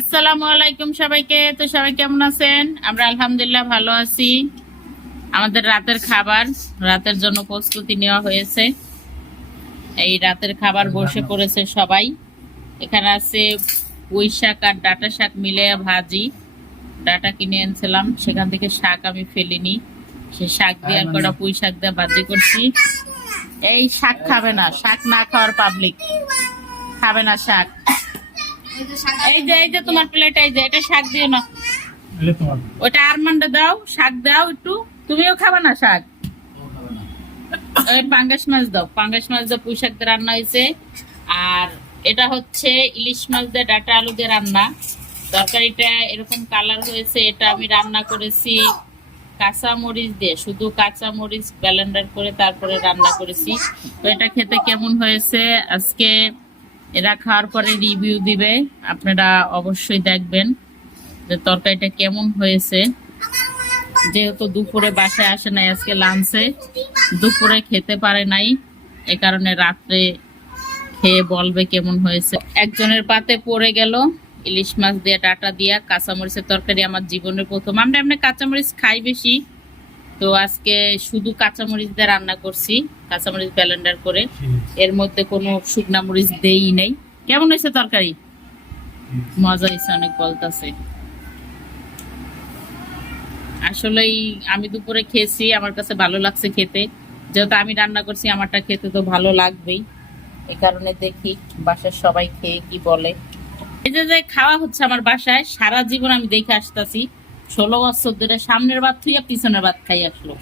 আসসালামু আলাইকুম সবাইকে। তো সবাই কেমন আছেন? আমরা আলহামদুলিল্লাহ ভালো আছি। আমাদের রাতের খাবার, রাতের জন্য প্রস্তুতি নেওয়া হয়েছে। এই রাতের খাবার বসে পড়েছে সবাই। এখানে আছে পুঁই শাক আর ডাঁটা শাক মিলে ভাজি। ডাঁটা কিনে এনেছিলাম, সেখান থেকে শাক আমি ফেলিনি, সে শাক দিয়ে আর কটা পুঁই শাক দিয়ে ভাজি করছি। এই শাক খাবে না, শাক না খাওয়ার পাবলিক খাবে না শাক। এই যে তোমার প্লেট, এই যে এটা শাক দিও না, ওটা আরমান্ডে দাও, শাক দাও একটু। তুমিও খাবে না শাক? পাঙ্গাস মাছ দাও, পাঙ্গাস মাছ দিয়ে পুঁই শাক দিয়ে রান্না হয়েছে। আর এটা হচ্ছে ইলিশ মাছ দিয়ে ডাঁটা আলু দিয়ে রান্না। তরকারিটা এরকম কালার হয়েছে, এটা আমি রান্না করেছি কাঁচা মরিচ দিয়ে, শুধু কাঁচা মরিচ ব্লেন্ডার করে তারপরে রান্না করেছি। তো এটা খেতে কেমন হয়েছে আজকে এরা খাওয়ার পরে রিভিউ দিবে, আপনারা অবশ্যই দেখবেন যে তরকারিটা কেমন হয়েছে। যেহেতু দুপুরে বাসায় আসে নাই, আজকে লাঞ্চে দুপুরে খেতে পারে নাই, এ কারণে রাত্রে খেয়ে বলবে কেমন হয়েছে। একজনের পাতে পড়ে গেল ইলিশ মাছ দিয়ে ডাঁটা দিয়া কাঁচামরিচের তরকারি। আমার জীবনের প্রথম। আমরা এমনি কাঁচামরিচ খাই বেশি, তো আজকে শুধু কাঁচামরিচ দিয়ে রান্না করছি, কাঁচামরিচ ব্লেন্ডার করে, এর মধ্যে কোনো শুকনা মরিচ দেই নেই। কেমন হয়েছে তরকারি? মজা হয়েছে অনেক বলতেছে। আসলেই আমি দুপুরে খেয়েছি, আমার কাছে ভালো লাগছে খেতে। যেহেতু আমি রান্না করছি, আমারটা খেতে তো ভালো লাগবেই, এই কারণে দেখি বাসার সবাই খেয়ে কি বলে। এই যে খাওয়া হচ্ছে আমার বাসায়, সারা জীবন আমি দেখে আসতেছি 16 বছর ধরে, সামনের ভাত থুইয়া পিছনের ভাত খাই আসলো।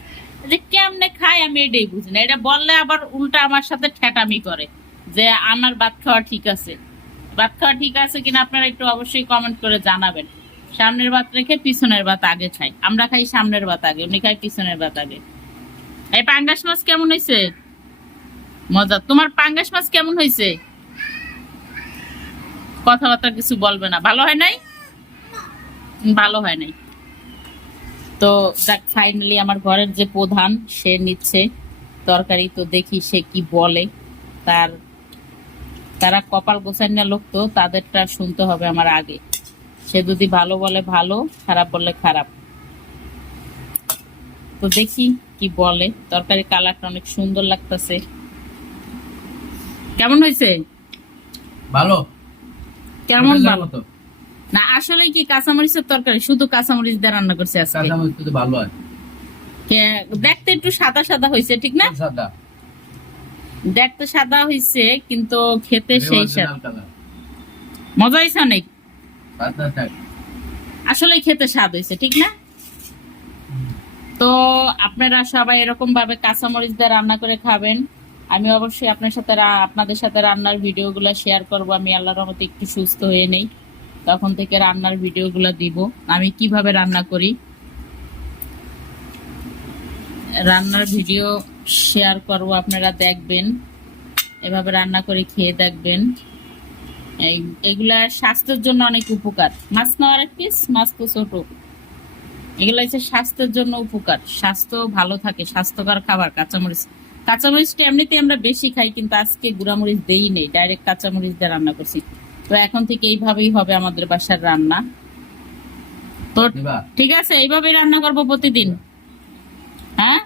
যে কেমনে খায় আমি এটাই বুঝি না। এটা বললে আবার উল্টা আমার সাথে ঠেটামি করে যে আমার ভাত খাওয়া ঠিক আছে। ভাত খাওয়া ঠিক আছে কিনা আপনারা একটু অবশ্যই কমেন্ট করে জানাবেন। সামনের ভাত রেখে পিছনের ভাত আগে খাই, আমরা খাই সামনের ভাত আগে, উনি খাই পিছনের ভাত আগে। এই পাঙ্গাস মাছ কেমন হয়েছে? মজা। তোমার পাঙ্গাস মাছ কেমন হয়েছে? কথাবার্তা কিছু বলবে না, ভালো হয় নাই? ভালো হয় নাই। তো দেখ, ফাইনালি আমার ঘরের যে প্রধান সে নিচ্ছে তরকারি, তো দেখি সে কি বলে। তারা কপাল গোছানো লোক, তো তাদেরটা শুনতে হবে আমার আগে। সে যদি ভালো বলে ভালো, খারাপ বললে খারাপ। তো দেখি কি বলে। তরকারি কালারটা অনেক সুন্দর লাগতেছে। কেমন হয়েছে? ভালো। কেমন ভালো? না আসলে কি কাঁচামরিচের তরকারি, শুধু কাঁচামরিচ দিয়ে রান্না করছে আজকে। কাঁচামরিচ তো ভালো হয়। দেখতে একটু সাদা সাদা হয়েছে, ঠিক না? সাদা দেখতে সাদা হয়েছে, কিন্তু খেতে সেই স্বাদ। মজা হয়েছে অনেক। আসলে খেতে স্বাদ হয়েছে, ঠিক না? তো আপনারা সবাই এরকম ভাবে কাঁচামরিচ দিয়ে রান্না করে খাবেন। আমি অবশ্যই আপনাদের সাথে রান্নার ভিডিওগুলো শেয়ার করব। আমি আল্লাহর রহমতে একটু সুস্থ হয়ে নেই, তখন থেকে রান্নার ভিডিওগুলো দিব, আমি কিভাবে রান্না করি রান্নার ভিডিও শেয়ার করব, আপনারা দেখবেন, এভাবে রান্না করে খেয়ে দেখবেন। এগুলা স্বাস্থ্যের জন্য অনেক উপকার। মাছ নেওয়ার এক পিস, মাছ তো ছোট, এগুলো হচ্ছে স্বাস্থ্যের জন্য উপকার, স্বাস্থ্য ভালো থাকে, স্বাস্থ্যকর খাবার কাঁচামরিচটা এমনিতে আমরা বেশি খাই, কিন্তু আজকে গুঁড়ামরিচ দেই নেই, ডাইরেক্ট কাঁচামরিচ দিয়ে রান্না করছি। তো এখন থেকে এইভাবেই হবে আমাদের বাসার রান্না। তো ঠিক আছে, এইভাবেই রান্না করবো প্রতিদিন। হ্যাঁ,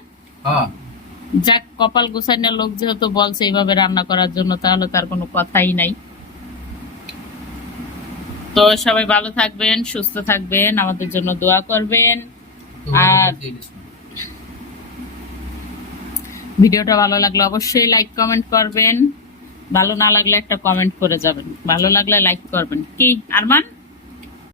যাক, কপাল গোছানোর লোক যেহেতু বলছে এইভাবে রান্না করার জন্য, তাহলে তার কোনো কথাই নাই। তো সবাই ভালো থাকবেন, সুস্থ থাকবেন, আমাদের জন্য দোয়া করবেন। আর ভিডিওটা ভালো লাগলে অবশ্যই লাইক কমেন্ট করবেন, ভালো না লাগলে একটা কমেন্ট করে যাবেন, ভালো লাগলে লাইক করবেন। কি আরমান?